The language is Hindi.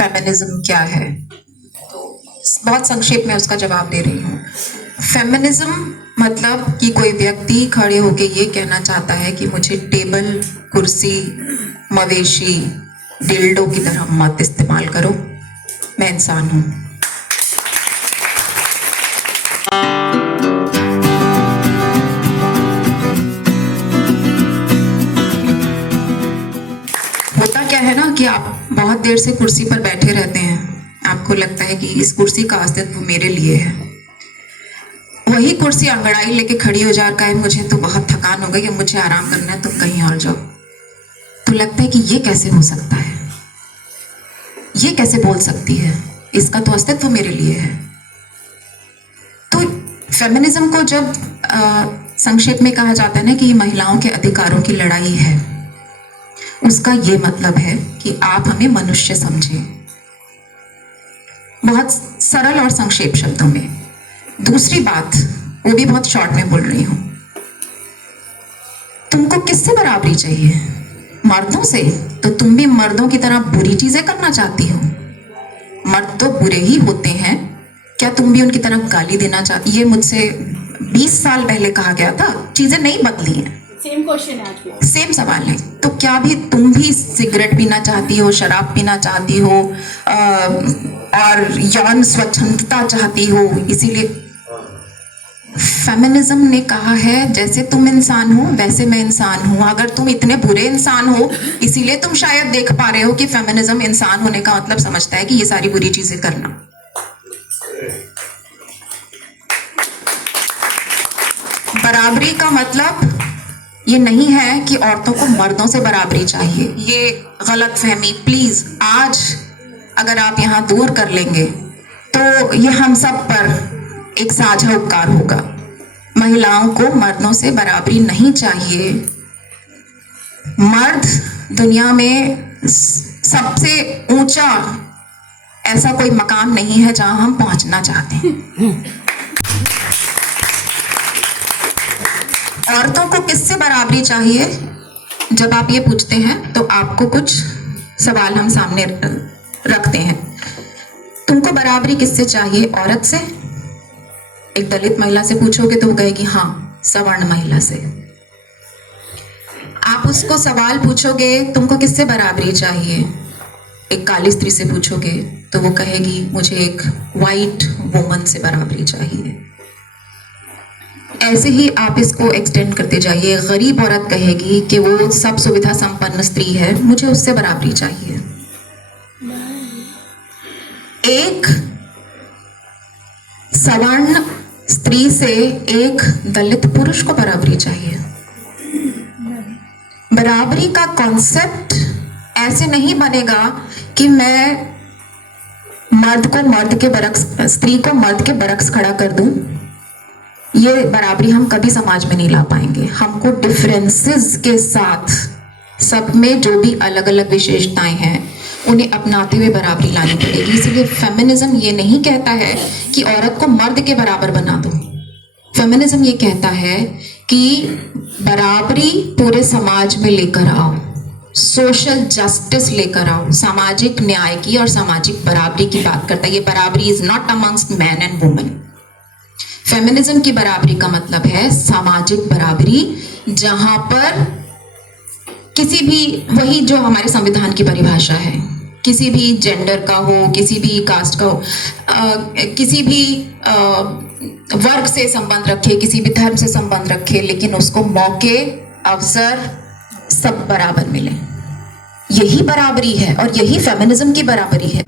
फेमिनिज्म क्या है, तो बहुत संक्षेप में उसका जवाब दे रही हूँ। फेमिनिज्म मतलब कि कोई व्यक्ति खड़े होके ये कहना चाहता है कि मुझे टेबल, कुर्सी, मवेशी, डिल्डो की तरह मत इस्तेमाल करो, मैं इंसान हूँ। होता क्या है ना कि आप बहुत देर से कुर्सी पर बैठे रहते हैं, आपको लगता है कि इस कुर्सी का अस्तित्व मेरे लिए है। वही कुर्सी अंगड़ाई लेके खड़ी हो जाकर है, मुझे तो बहुत थकान हो गई है, मुझे आराम करना है, तुम कहीं और जाओ। तो लगता है कि ये कैसे हो सकता है, ये कैसे बोल सकती है, इसका तो अस्तित्व मेरे लिए है। तो फेमिनिज्म को जब संक्षेप में कहा जाता है ना कि महिलाओं के अधिकारों की लड़ाई है, उसका ये मतलब है कि आप हमें मनुष्य समझें, बहुत सरल और संक्षेप शब्दों में। दूसरी बात, वो भी बहुत शॉर्ट में बोल रही हूं, तुमको किससे बराबरी चाहिए? मर्दों से? तो तुम भी मर्दों की तरह बुरी चीजें करना चाहती हो? मर्द तो बुरे ही होते हैं, क्या तुम भी उनकी तरह गाली देना चाहती? ये मुझसे 20 साल पहले कहा गया था, चीजें नहीं बदली हैं। सेम क्वेश्चन है आज भी, सेम सवाल है। तो क्या भी तुम भी सिगरेट पीना चाहती हो, शराब पीना चाहती हो, और यौन स्वच्छंदता चाहती हो? इसीलिए फेमिनिज्म ने कहा है जैसे तुम इंसान हो वैसे मैं इंसान हूं। अगर तुम इतने बुरे इंसान हो, इसीलिए तुम शायद देख पा रहे हो कि फेमिनिज्म इंसान होने का मतलब समझता है कि ये सारी बुरी चीजें करना। बराबरी का मतलब ये नहीं है कि औरतों को मर्दों से बराबरी चाहिए, ये गलत फहमी प्लीज आज अगर आप यहाँ दूर कर लेंगे तो ये हम सब पर एक साझा उपकार होगा। महिलाओं को मर्दों से बराबरी नहीं चाहिए। मर्द दुनिया में सबसे ऊंचा ऐसा कोई मकाम नहीं है जहां हम पहुंचना चाहते हैं। औरतों को किससे बराबरी चाहिए? जब आप ये पूछते हैं तो आपको कुछ सवाल हम सामने रखते हैं। तुमको बराबरी किससे चाहिए? औरत से? एक दलित महिला से पूछोगे तो वो कहेगी हाँ, सवर्ण महिला से। आप उसको सवाल पूछोगे तुमको किससे बराबरी चाहिए, एक काली स्त्री से पूछोगे तो वो कहेगी मुझे एक वाइट वुमन से बराबरी चाहिए। ऐसे ही आप इसको एक्सटेंड करते जाइए। गरीब औरत कहेगी कि वो सब सुविधा संपन्न स्त्री है, मुझे उससे बराबरी चाहिए। एक सवर्ण स्त्री से एक दलित पुरुष को बराबरी चाहिए। बराबरी का कॉन्सेप्ट ऐसे नहीं बनेगा कि मैं मर्द को मर्द के बरक्स, स्त्री को मर्द के बरक्स खड़ा कर दूं। ये बराबरी हम कभी समाज में नहीं ला पाएंगे। हमको डिफरेंसेस के साथ सब में जो भी अलग अलग विशेषताएं हैं उन्हें अपनाते हुए बराबरी लानी पड़ेगी। इसलिए फेमिनिज्म ये नहीं कहता है कि औरत को मर्द के बराबर बना दो। फेमिनिज्म ये कहता है कि बराबरी पूरे समाज में लेकर आओ, सोशल जस्टिस लेकर आओ, सामाजिक न्याय की और सामाजिक बराबरी की बात करता है। ये बराबरी is not amongst man and women. Feminism की बराबरी का मतलब है सामाजिक बराबरी, जहां पर किसी भी, वही जो हमारे संविधान की परिभाषा है, किसी भी जेंडर का हो, किसी भी कास्ट का हो, किसी भी वर्ग से संबंध रखे, किसी भी धर्म से संबंध रखे, लेकिन उसको मौके, अवसर सब बराबर मिले। यही बराबरी है और यही फेमिनिज्म की बराबरी है।